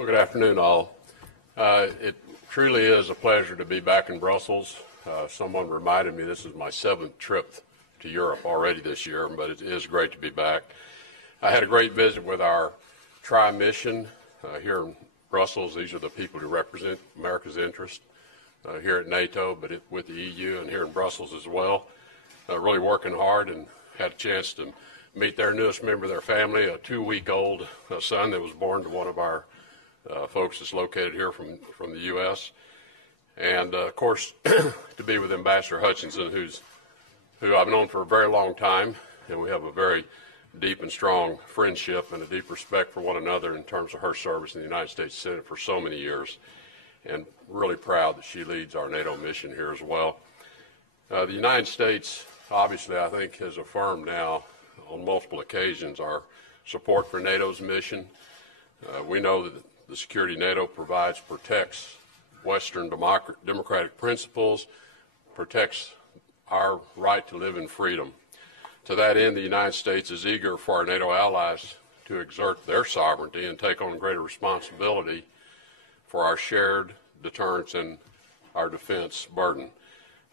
Well, good afternoon, all. It truly is a pleasure to be back in Brussels. Someone reminded me this is my 7th trip to Europe already this year, but it is great to be back. I had a great visit with our tri-mission here in Brussels. These are the people who represent America's interest here at NATO, but with the EU and here in Brussels as well. Really working hard, and had a chance to meet their newest member of their family, a 2-week-old son that was born to one of our folks that's located here from the U.S. And, of course, to be with Ambassador Hutchinson, who I've known for a very long time, and we have a very deep and strong friendship and a deep respect for one another in terms of her service in the United States Senate for so many years, and really proud that she leads our NATO mission here as well. The United States, obviously, I think, has affirmed now on multiple occasions our support for NATO's mission. We know that the security NATO provides protects Western democratic principles, protects our right to live in freedom. To that end, the United States is eager for our NATO allies to exert their sovereignty and take on greater responsibility for our shared deterrence and our defense burden.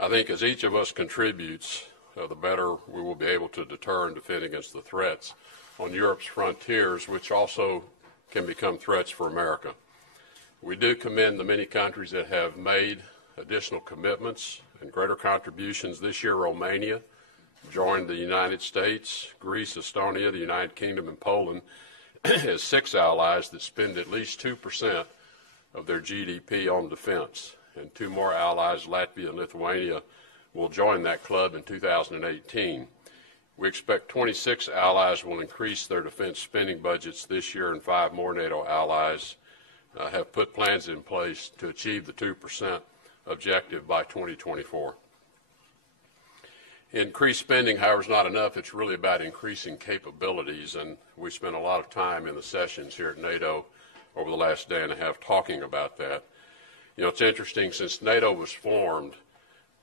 I think as each of us contributes, the better we will be able to deter and defend against the threats on Europe's frontiers, which also can become threats for America. We do commend the many countries that have made additional commitments and greater contributions. This year, Romania joined the United States, Greece, Estonia, the United Kingdom, and Poland as 6 allies that spend at least 2% of their GDP on defense. And 2 more allies, Latvia and Lithuania, will join that club in 2018. We expect 26 allies will increase their defense spending budgets this year, and 5 more NATO allies have put plans in place to achieve the 2% objective by 2024. Increased spending, however, is not enough. It's really about increasing capabilities, and we spent a lot of time in the sessions here at NATO over the last day and a half talking about that. You know, it's interesting, since NATO was formed,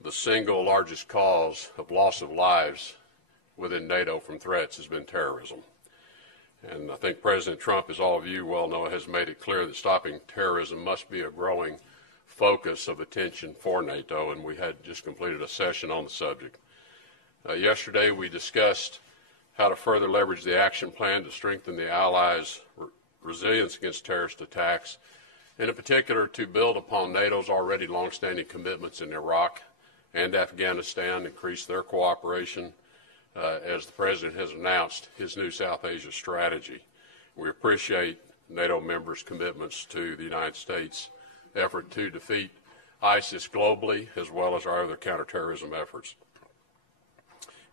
the single largest cause of loss of lives within NATO from threats has been terrorism. And I think President Trump, as all of you well know, has made it clear that stopping terrorism must be a growing focus of attention for NATO, and we had just completed a session on the subject. Yesterday we discussed how to further leverage the action plan to strengthen the Allies' resilience against terrorist attacks, and in particular to build upon NATO's already longstanding commitments in Iraq and Afghanistan, increase their cooperation as the President has announced his new South Asia strategy. We appreciate NATO members' commitments to the United States' effort to defeat ISIS globally, as well as our other counterterrorism efforts.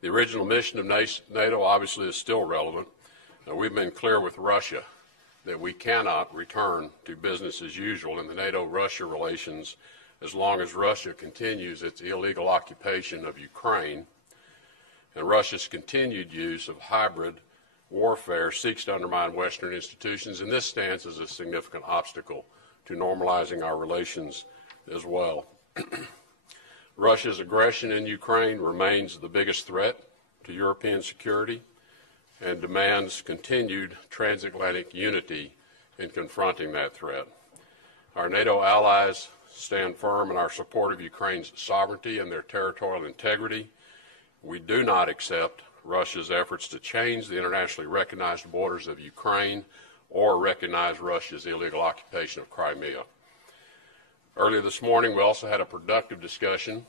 The original mission of NATO obviously is still relevant. We've been clear with Russia that we cannot return to business as usual in the NATO-Russia relations as long as Russia continues its illegal occupation of Ukraine, and Russia's continued use of hybrid warfare seeks to undermine Western institutions, and this stands as a significant obstacle to normalizing our relations as well. Russia's aggression in Ukraine remains the biggest threat to European security and demands continued transatlantic unity in confronting that threat. Our NATO allies stand firm in our support of Ukraine's sovereignty and their territorial integrity. We do not accept Russia's efforts to change the internationally recognized borders of Ukraine or recognize Russia's illegal occupation of Crimea. Earlier this morning, we also had a productive discussion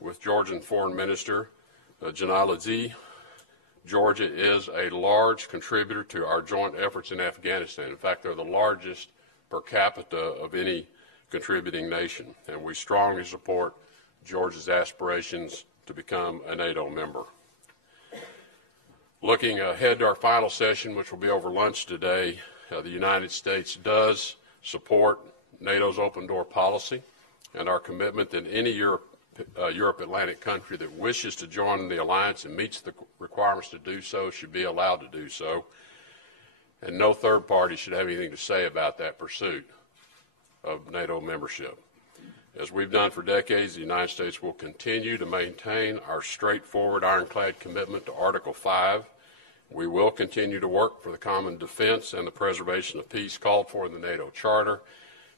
with Georgian Foreign Minister Janalizee. Georgia is a large contributor to our joint efforts in Afghanistan. In fact, they're the largest per capita of any contributing nation, and we strongly support Georgia's aspirations to become a NATO member. Looking ahead to our final session, which will be over lunch today, the United States does support NATO's open door policy and our commitment that any Europe-Atlantic country that wishes to join the alliance and meets the requirements to do so should be allowed to do so, and no third party should have anything to say about that pursuit of NATO membership. As we've done for decades, the United States will continue to maintain our straightforward, ironclad commitment to Article 5 We will continue to work for the common defense and the preservation of peace called for in the NATO Charter,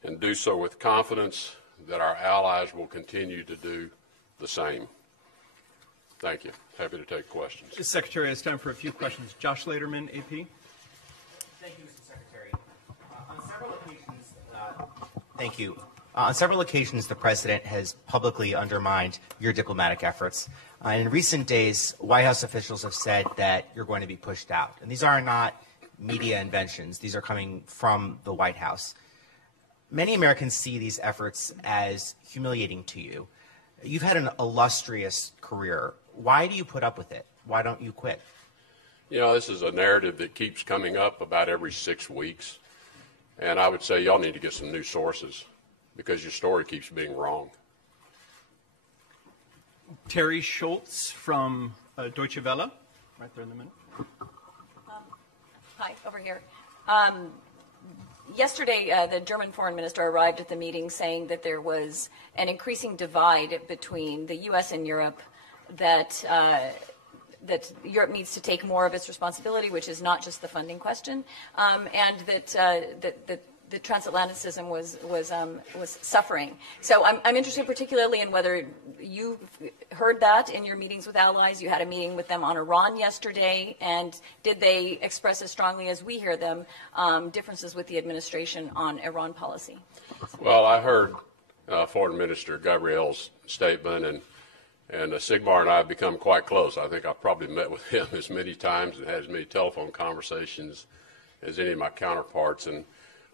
and do so with confidence that our allies will continue to do the same. Thank you. Happy to take questions. Secretary, it's time for a few questions. Josh Laderman, AP. Thank you, Mr. Secretary. On several occasions, thank you. On several occasions, the President has publicly undermined your diplomatic efforts. In recent days, White House officials have said that you're going to be pushed out. And these are not media inventions. These are coming from the White House. Many Americans see these efforts as humiliating to you. You've had an illustrious career. Why do you put up with it? Why don't you quit? You know, this is a narrative that keeps coming up about every 6 weeks. And I would say y'all need to get some new sources because your story keeps being wrong. Terry Schultz from Deutsche Welle, right there in the middle. Hi, over here. Yesterday, the German foreign minister arrived at the meeting saying that there was an increasing divide between the U.S. and Europe, that Europe needs to take more of its responsibility, which is not just the funding question, and that the transatlanticism was suffering. So I'm interested particularly in whether you heard that in your meetings with allies. You had a meeting with them on Iran yesterday, and did they express as strongly as we hear them differences with the administration on Iran policy? Well, I heard Foreign Minister Gabriel's statement, and Sigmar and I have become quite close. I think I've probably met with him as many times and had as many telephone conversations as any of my counterparts. And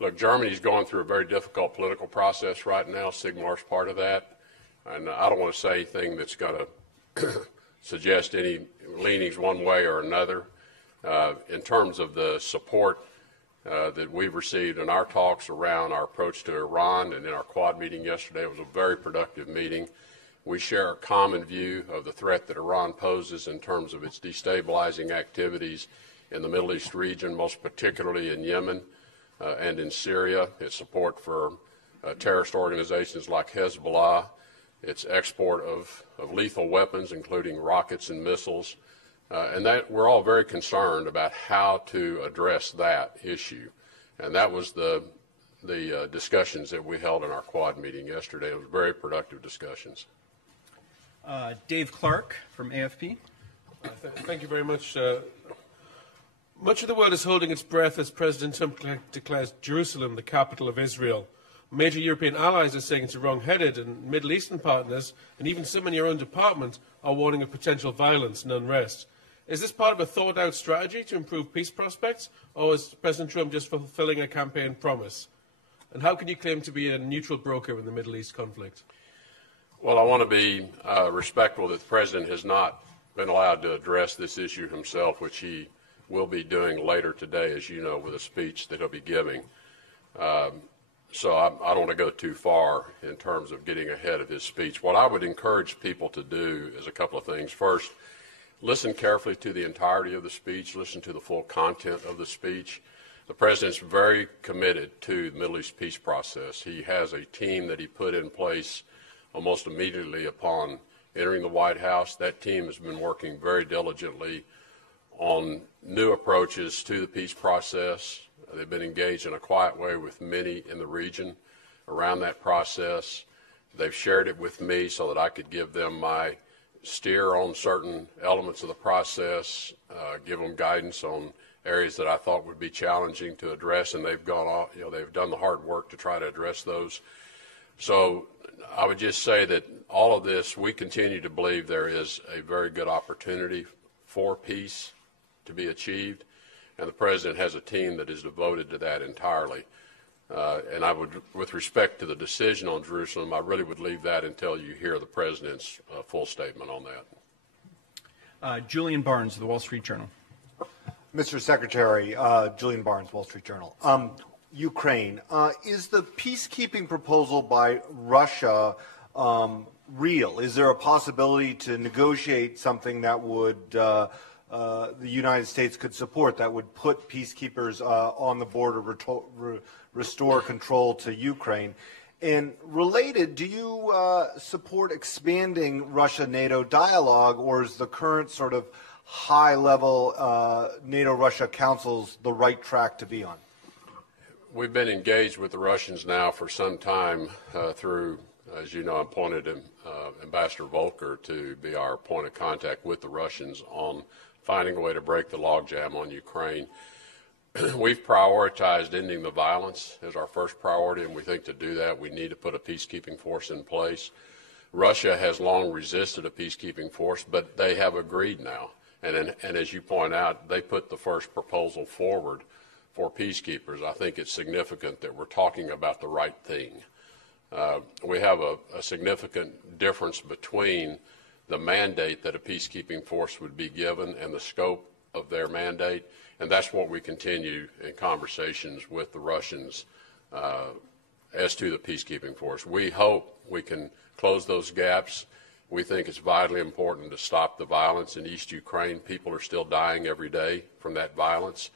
look, Germany's going through a very difficult political process right now. Sigmar's part of that. And I don't want to say anything that's going to suggest any leanings one way or another. In terms of the support that we've received in our talks around our approach to Iran and in our Quad meeting yesterday, it was a very productive meeting. We share a common view of the threat that Iran poses in terms of its destabilizing activities in the Middle East region, most particularly in Yemen and in Syria, its support for terrorist organizations like Hezbollah, its export of lethal weapons, including rockets and missiles, and that we're all very concerned about how to address that issue. And that was the discussions that we held in our Quad meeting yesterday. It was very productive discussions. Dave Clark from AFP. Thank you very much. Much of the world is holding its breath as President Trump declares Jerusalem the capital of Israel. Major European allies are saying it's wrong-headed, and Middle Eastern partners, and even some in your own department, are warning of potential violence and unrest. Is this part of a thought-out strategy to improve peace prospects, or is President Trump just fulfilling a campaign promise? And how can you claim to be a neutral broker in the Middle East conflict? Well, I want to be respectful that the President has not been allowed to address this issue himself, which he will be doing later today, as you know, with a speech that he'll be giving. So I don't want to go too far in terms of getting ahead of his speech. What I would encourage people to do is a couple of things. First, listen carefully to the entirety of the speech, listen to the full content of the speech. The President's very committed to the Middle East peace process. He has a team that he put in place almost immediately upon entering the White House. That team has been working very diligently on new approaches to the peace process. They've been engaged in a quiet way with many in the region around that process. They've shared it with me so that I could give them my steer on certain elements of the process, give them guidance on areas that I thought would be challenging to address, and they've gone off, they've done the hard work to try to address those. So I would just say that all of this, we continue to believe there is a very good opportunity for peace to be achieved, and the President has a team that is devoted to that entirely. And I would, with respect to the decision on Jerusalem, I really would leave that until you hear the President's full statement on that. Julian Barnes, The Wall Street Journal. Mr. Secretary, Julian Barnes, Wall Street Journal. Ukraine, is the peacekeeping proposal by Russia real? Is there a possibility to negotiate something that would the United States could support, that would put peacekeepers on the border, restore control to Ukraine? And related, do you support expanding Russia-NATO dialogue, or is the current sort of high-level NATO-Russia Council's the right track to be on? We've been engaged with the Russians now for some time through, as you know, I appointed Ambassador Volker to be our point of contact with the Russians on finding a way to break the logjam on Ukraine. We've prioritized ending the violence as our first priority, and we think to do that we need to put a peacekeeping force in place. Russia has long resisted a peacekeeping force, but they have agreed now. And as you point out, they put the first proposal forward for peacekeepers. I think it's significant that we're talking about the right thing. We have a significant difference between the mandate that a peacekeeping force would be given and the scope of their mandate, and that's what we continue in conversations with the Russians as to the peacekeeping force. We hope we can close those gaps. We think it's vitally important to stop the violence in East Ukraine. People are still dying every day from that violence.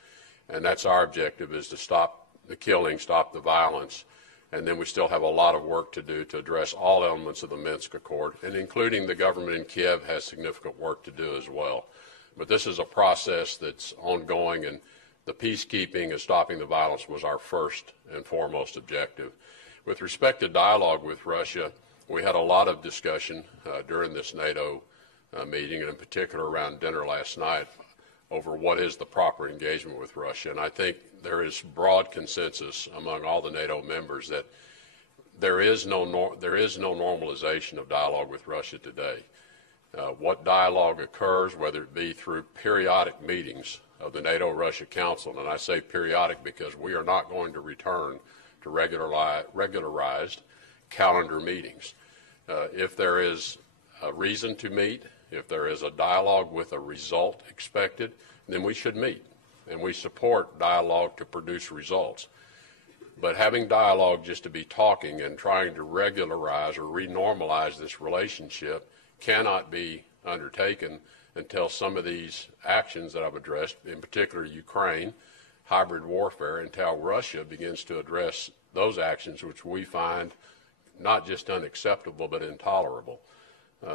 And that's our objective, is to stop the killing, stop the violence. And then we still have a lot of work to do to address all elements of the Minsk Accord, and including the government in Kiev has significant work to do as well. But this is a process that's ongoing, and the peacekeeping and stopping the violence was our first and foremost objective. With respect to dialogue with Russia, we had a lot of discussion during this NATO meeting, and in particular around dinner last night, over what is the proper engagement with Russia. And I think there is broad consensus among all the NATO members that there is no normalization of dialogue with Russia today. What dialogue occurs, whether it be through periodic meetings of the NATO-Russia Council, and I say periodic because we are not going to return to regularized calendar meetings. If there is a reason to meet, if there is a dialogue with a result expected, then we should meet. And we support dialogue to produce results. But having dialogue just to be talking and trying to regularize or renormalize this relationship cannot be undertaken until some of these actions that I've addressed, in particular Ukraine, hybrid warfare, until Russia begins to address those actions which we find not just unacceptable but intolerable.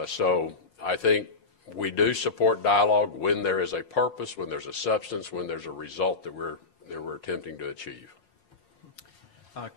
So I think we do support dialogue when there is a purpose, when there's a substance, when there's a result that we're attempting to achieve.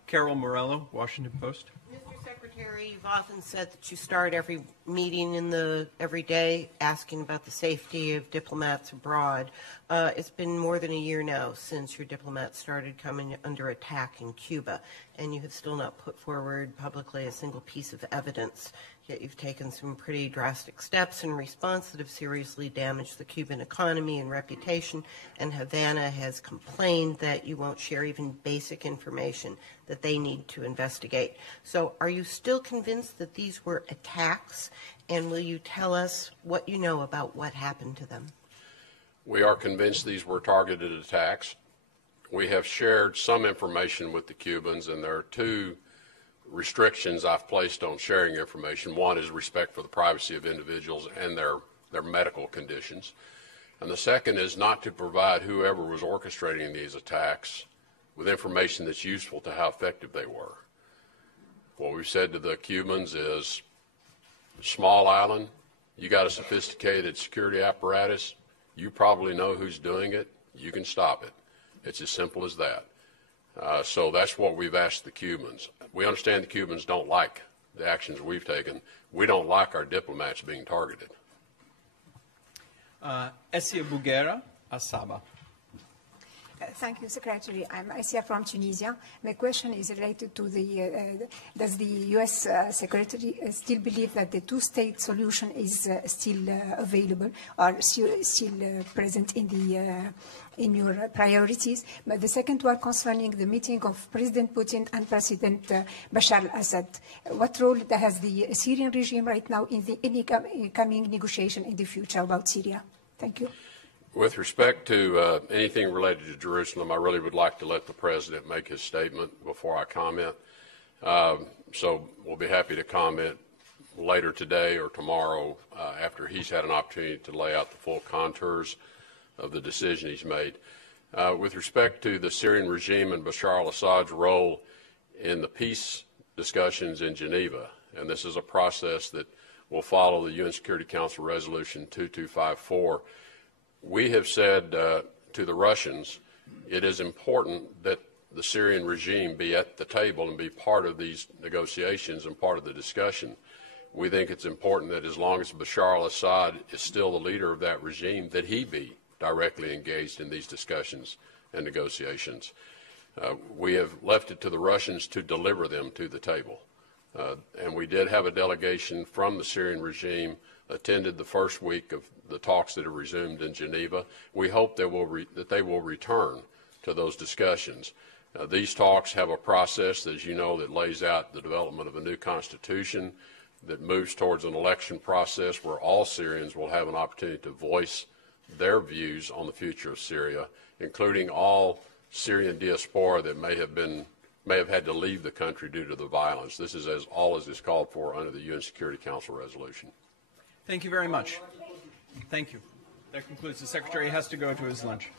Carol Morello, Washington Post. Mr. Secretary, you've often said that you start every meeting every day asking about the safety of diplomats abroad. It's been more than a year now since your diplomats started coming under attack in Cuba, and you have still not put forward publicly a single piece of evidence. Yet you've taken some pretty drastic steps in response that have seriously damaged the Cuban economy and reputation, and Havana has complained that you won't share even basic information that they need to investigate. So are you still convinced that these were attacks, and will you tell us what you know about what happened to them? We are convinced these were targeted attacks. We have shared some information with the Cubans, and there are two restrictions I've placed on sharing information. One is respect for the privacy of individuals and their medical conditions. And the second is not to provide whoever was orchestrating these attacks with information that's useful to how effective they were. What we've said to the Cubans is, small island, you got a sophisticated security apparatus, you probably know who's doing it, you can stop it. It's as simple as that. So that's what we've asked the Cubans. We understand the Cubans don't like the actions we've taken. We don't like our diplomats being targeted. Essia Bouguera, Asaba. Thank you, Secretary. I'm Asia from Tunisia. My question is related to does the U.S. Secretary still believe that the two-state solution is still available or still present in your priorities? But the second one concerning the meeting of President Putin and President Bashar al-Assad. What role has the Syrian regime right now in any coming negotiation in the future about Syria? Thank you. With respect to anything related to Jerusalem, I really would like to let the President make his statement before I comment. So we'll be happy to comment later today or tomorrow after he's had an opportunity to lay out the full contours of the decision he's made. With respect to the Syrian regime and Bashar al-Assad's role in the peace discussions in Geneva, and this is a process that will follow the UN Security Council Resolution 2254, We have said to the Russians, it is important that the Syrian regime be at the table and be part of these negotiations and part of the discussion. We think it's important that as long as Bashar al-Assad is still the leader of that regime, that he be directly engaged in these discussions and negotiations. We have left it to the Russians to deliver them to the table. And we did have a delegation from the Syrian regime attended the first week of the talks that have resumed in Geneva. We hope that they will return to those discussions. These talks have a process, as you know, that lays out the development of a new constitution that moves towards an election process where all Syrians will have an opportunity to voice their views on the future of Syria, including all Syrian diaspora that may have had to leave the country due to the violence. This is all as is called for under the UN Security Council resolution. Thank you very much. Thank you. That concludes. The Secretary has to go to his lunch.